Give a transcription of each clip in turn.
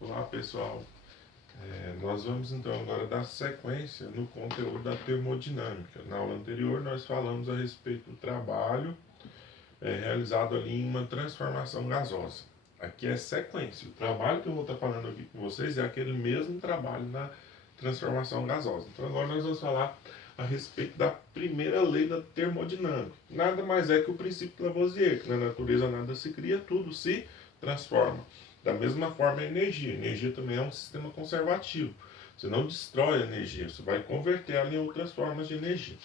Olá pessoal, nós vamos então agora dar sequência no conteúdo da termodinâmica. Na aula anterior nós falamos a respeito do trabalho realizado ali em uma transformação gasosa. Aqui é sequência, o trabalho que eu vou estar falando aqui com vocês é aquele mesmo trabalho na transformação gasosa. Então agora nós vamos falar a respeito da primeira lei da termodinâmica. Nada mais é que o princípio Lavoisier, que na natureza nada se cria, tudo se transforma. Da mesma forma, a energia. A energia também é um sistema conservativo. Você não destrói a energia, você vai converter ela em outras formas de energia.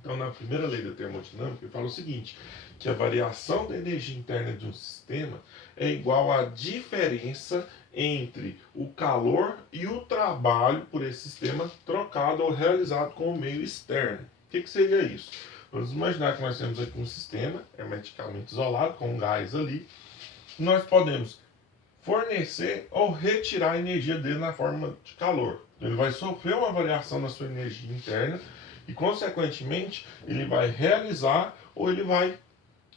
Então, na primeira lei da termodinâmica, ele fala o seguinte, que a variação da energia interna de um sistema é igual à diferença entre o calor e o trabalho por esse sistema trocado ou realizado com o meio externo. O que seria isso? Vamos imaginar que nós temos aqui um sistema hermeticamente isolado, com um gás ali. Nós podemos fornecer ou retirar a energia dele na forma de calor. Ele vai sofrer uma variação na sua energia interna e, consequentemente, ele vai realizar ou ele vai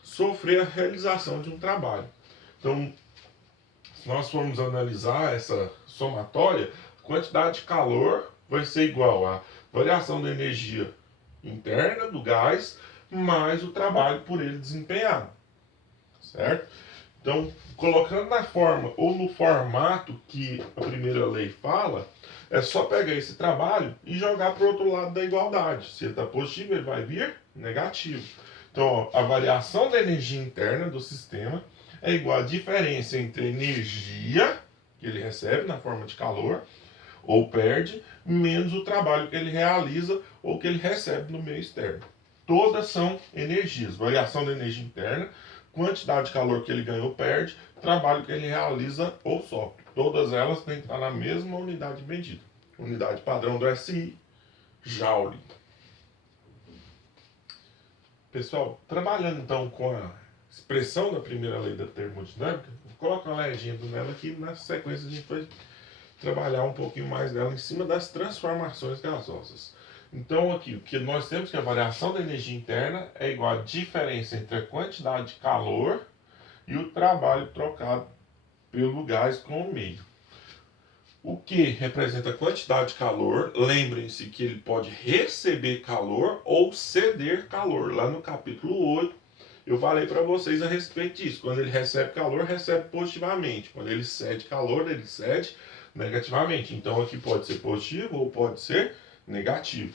sofrer a realização de um trabalho. Então, se nós formos analisar essa somatória, a quantidade de calor vai ser igual à variação da energia interna do gás mais o trabalho por ele desempenhado, certo? Então, colocando na forma ou no formato que a primeira lei fala, é só pegar esse trabalho e jogar para o outro lado da igualdade. Se ele está positivo, ele vai vir negativo. Então, ó, a variação da energia interna do sistema é igual à diferença entre a energia que ele recebe na forma de calor ou perde, menos o trabalho que ele realiza ou que ele recebe no meio externo. Todas são energias. Variação da energia interna, quantidade de calor que ele ganha ou perde, trabalho que ele realiza ou sofre. Todas elas têm que estar na mesma unidade de medida. Unidade padrão do SI, Joule. Pessoal, trabalhando então com a expressão da primeira lei da termodinâmica, vou colocar uma legenda nela aqui, na sequência a gente vai trabalhar um pouquinho mais dela em cima das transformações gasosas. Então aqui, o que nós temos que a variação da energia interna é igual à diferença entre a quantidade de calor e o trabalho trocado pelo gás com o meio. O que representa a quantidade de calor, lembrem-se que ele pode receber calor ou ceder calor. Lá no capítulo 8, eu falei para vocês a respeito disso. Quando ele recebe calor, recebe positivamente. Quando ele cede calor, ele cede negativamente. Então aqui pode ser positivo ou pode ser negativo.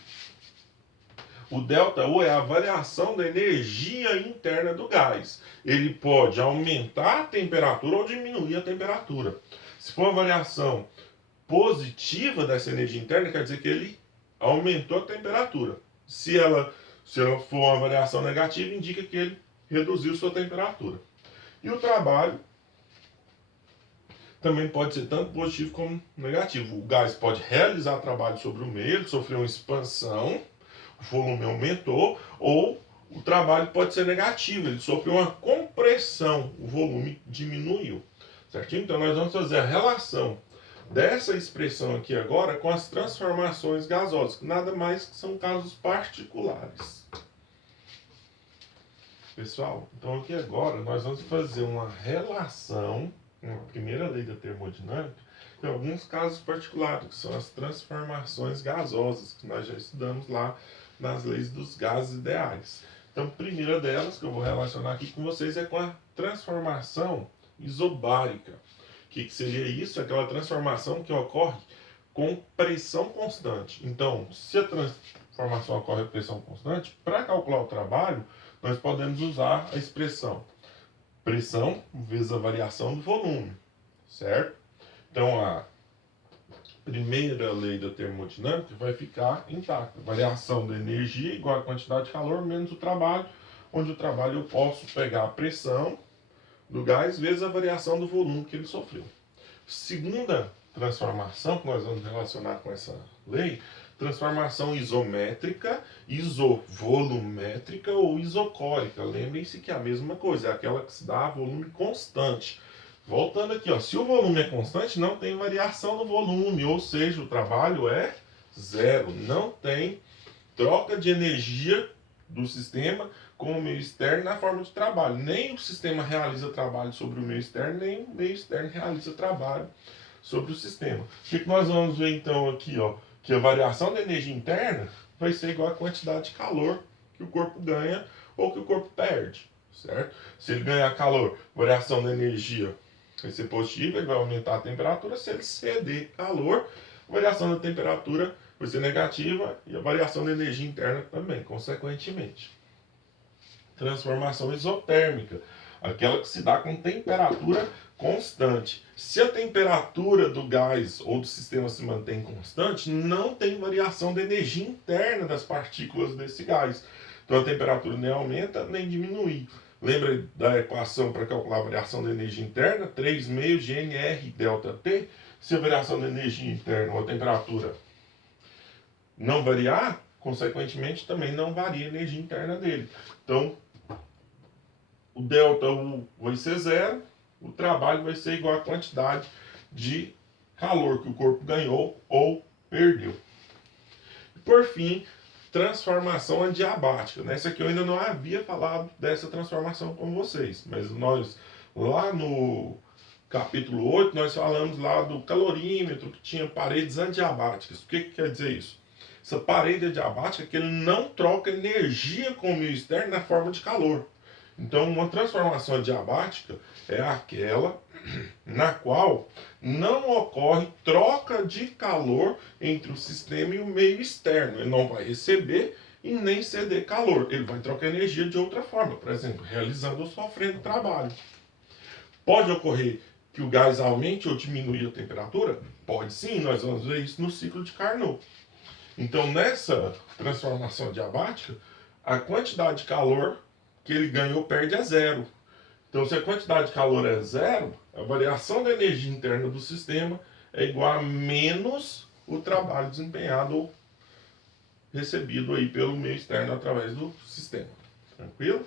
O ΔU é a variação da energia interna do gás. Ele pode aumentar a temperatura ou diminuir a temperatura. Se for uma variação positiva dessa energia interna, quer dizer que ele aumentou a temperatura. Se ela for uma variação negativa, indica que ele reduziu sua temperatura. E o trabalho também pode ser tanto positivo como negativo. O gás pode realizar trabalho sobre o meio, ele sofreu uma expansão, o volume aumentou, ou o trabalho pode ser negativo, ele sofreu uma compressão, o volume diminuiu. Certinho? Então nós vamos fazer a relação dessa expressão aqui agora com as transformações gasosas, que nada mais que são casos particulares. Pessoal, então aqui agora nós vamos fazer uma relação, uma primeira lei da termodinâmica, de alguns casos particulares, que são as transformações gasosas, que nós já estudamos lá nas leis dos gases ideais. Então, a primeira delas, que eu vou relacionar aqui com vocês, é com a transformação isobárica. O que seria isso? Aquela transformação que ocorre com pressão constante. Então, se a transformação ocorre com pressão constante, para calcular o trabalho, nós podemos usar a expressão pressão vezes a variação do volume, certo? Então, a primeira lei da termodinâmica vai ficar intacta. Variação da energia igual a quantidade de calor menos o trabalho, onde o trabalho eu posso pegar a pressão do gás vezes a variação do volume que ele sofreu. Segunda transformação que nós vamos relacionar com essa lei, transformação isométrica, isovolumétrica ou isocórica. Lembrem-se que é a mesma coisa, é aquela que se dá a volume constante. Voltando aqui, ó, se o volume é constante, não tem variação no volume, ou seja, o trabalho é zero. Não tem troca de energia do sistema com o meio externo na forma de trabalho. Nem o sistema realiza trabalho sobre o meio externo, nem o meio externo realiza trabalho sobre o sistema. O que nós vamos ver então aqui, ó, que a variação da energia interna vai ser igual à quantidade de calor que o corpo ganha ou que o corpo perde, certo? Se ele ganhar calor, variação da energia vai ser positiva, ele vai aumentar a temperatura. Se ele ceder calor, a variação da temperatura vai ser negativa e a variação da energia interna também, consequentemente. Transformação isotérmica, aquela que se dá com temperatura constante. Se a temperatura do gás ou do sistema se mantém constante, não tem variação da energia interna das partículas desse gás. Então a temperatura nem aumenta nem diminui. Lembra da equação para calcular a variação da energia interna? 3,5 GnR delta T. Se a variação da energia interna ou a temperatura não variar, consequentemente também não varia a energia interna dele. Então, o delta U vai ser zero, o trabalho vai ser igual à quantidade de calor que o corpo ganhou ou perdeu. Por fim, transformação adiabática. Nessa aqui eu ainda não havia falado dessa transformação com vocês, mas nós, lá no capítulo 8, nós falamos lá do calorímetro que tinha paredes adiabáticas. O que quer dizer isso? Essa parede adiabática é que ele não troca energia com o meio externo na forma de calor. Então, uma transformação adiabática é aquela na qual não ocorre troca de calor entre o sistema e o meio externo. Ele não vai receber e nem ceder calor. Ele vai trocar energia de outra forma, por exemplo, realizando ou sofrendo trabalho. Pode ocorrer que o gás aumente ou diminua a temperatura? Pode sim, nós vamos ver isso no ciclo de Carnot. Então, nessa transformação adiabática, a quantidade de calor que ele ganhou perde a zero. Então, se a quantidade de calor é zero, a variação da energia interna do sistema é igual a menos o trabalho desempenhado ou recebido aí pelo meio externo através do sistema. Tranquilo?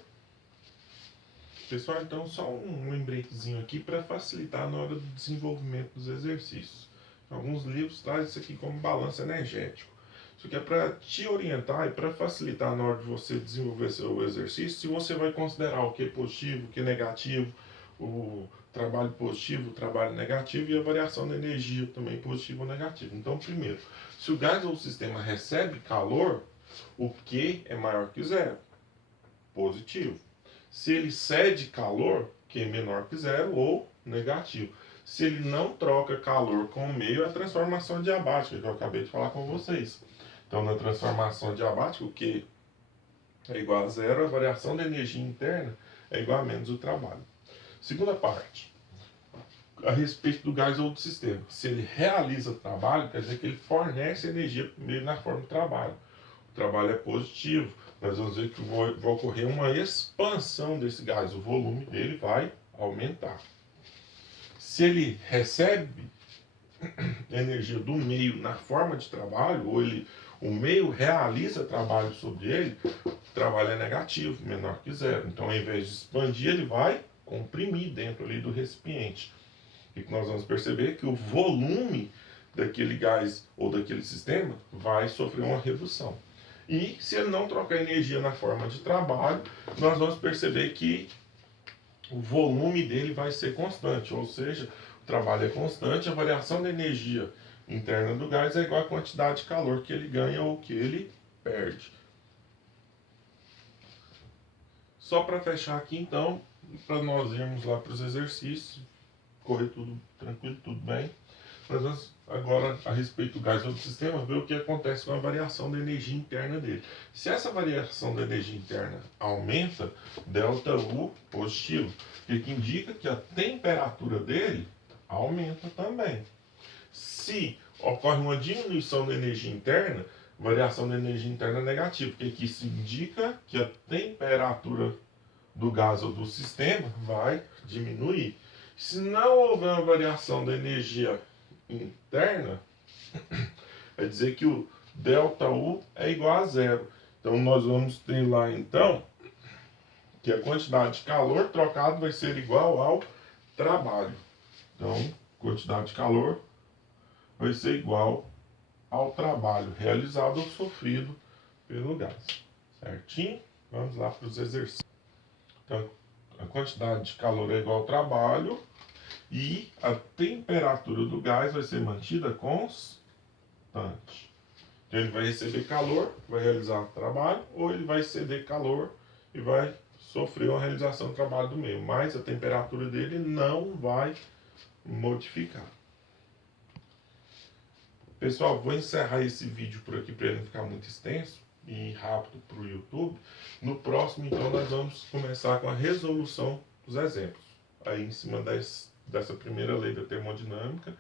Pessoal, então só um lembretezinho aqui para facilitar na hora do desenvolvimento dos exercícios. Alguns livros trazem isso aqui como balanço energético. Isso aqui é para te orientar e para facilitar na hora de você desenvolver seu exercício, se você vai considerar o que é positivo, o que é negativo, o trabalho positivo, o trabalho negativo e a variação da energia também positiva ou negativa. Então, primeiro, se o gás ou o sistema recebe calor, o Q é maior que zero, positivo. Se ele cede calor, Q é menor que zero ou negativo. Se ele não troca calor com o meio, é a transformação adiabática que eu acabei de falar com vocês. Então, na transformação adiabática, o Q é igual a zero, a variação da energia interna é igual a menos o trabalho. Segunda parte, a respeito do gás ou do sistema. Se ele realiza trabalho, quer dizer que ele fornece energia primeiro na forma de trabalho. O trabalho é positivo, nós vamos ver que vai ocorrer uma expansão desse gás, o volume dele vai aumentar. Se ele recebe energia do meio na forma de trabalho, ou o meio realiza trabalho sobre ele, o trabalho é negativo, menor que zero. Então, ao invés de expandir, ele vai comprimir dentro ali do recipiente. E que nós vamos perceber que o volume daquele gás ou daquele sistema vai sofrer uma redução. E se ele não trocar energia na forma de trabalho, nós vamos perceber que o volume dele vai ser constante, ou seja, o trabalho é constante, a variação da energia interna do gás é igual à quantidade de calor que ele ganha ou que ele perde. Só para fechar aqui então, para nós irmos lá para os exercícios, correr tudo tranquilo, tudo bem. Nós vamos agora, a respeito do gás ou do sistema, ver o que acontece com a variação da energia interna dele. Se essa variação da energia interna aumenta, ΔU positivo, o que indica que a temperatura dele aumenta também. Se ocorre uma diminuição da energia interna, variação da energia interna é negativa, porque isso indica que a temperatura do gás ou do sistema vai diminuir. Se não houver uma variação da energia interna, vai dizer que o ΔU é igual a zero. Então nós vamos ter lá então que a quantidade de calor trocado vai ser igual ao trabalho. Então, quantidade de calor vai ser igual ao trabalho realizado ou sofrido pelo gás. Certinho? Vamos lá para os exercícios. Então, a quantidade de calor é igual ao trabalho e a temperatura do gás vai ser mantida constante. Então, ele vai receber calor, vai realizar o trabalho, ou ele vai ceder calor e vai sofrer uma realização do trabalho do meio. Mas a temperatura dele não vai modificar. Pessoal, vou encerrar esse vídeo por aqui para ele não ficar muito extenso e rápido para o YouTube. No próximo, então, nós vamos começar com a resolução dos exemplos. Aí, em cima dessa primeira lei da termodinâmica,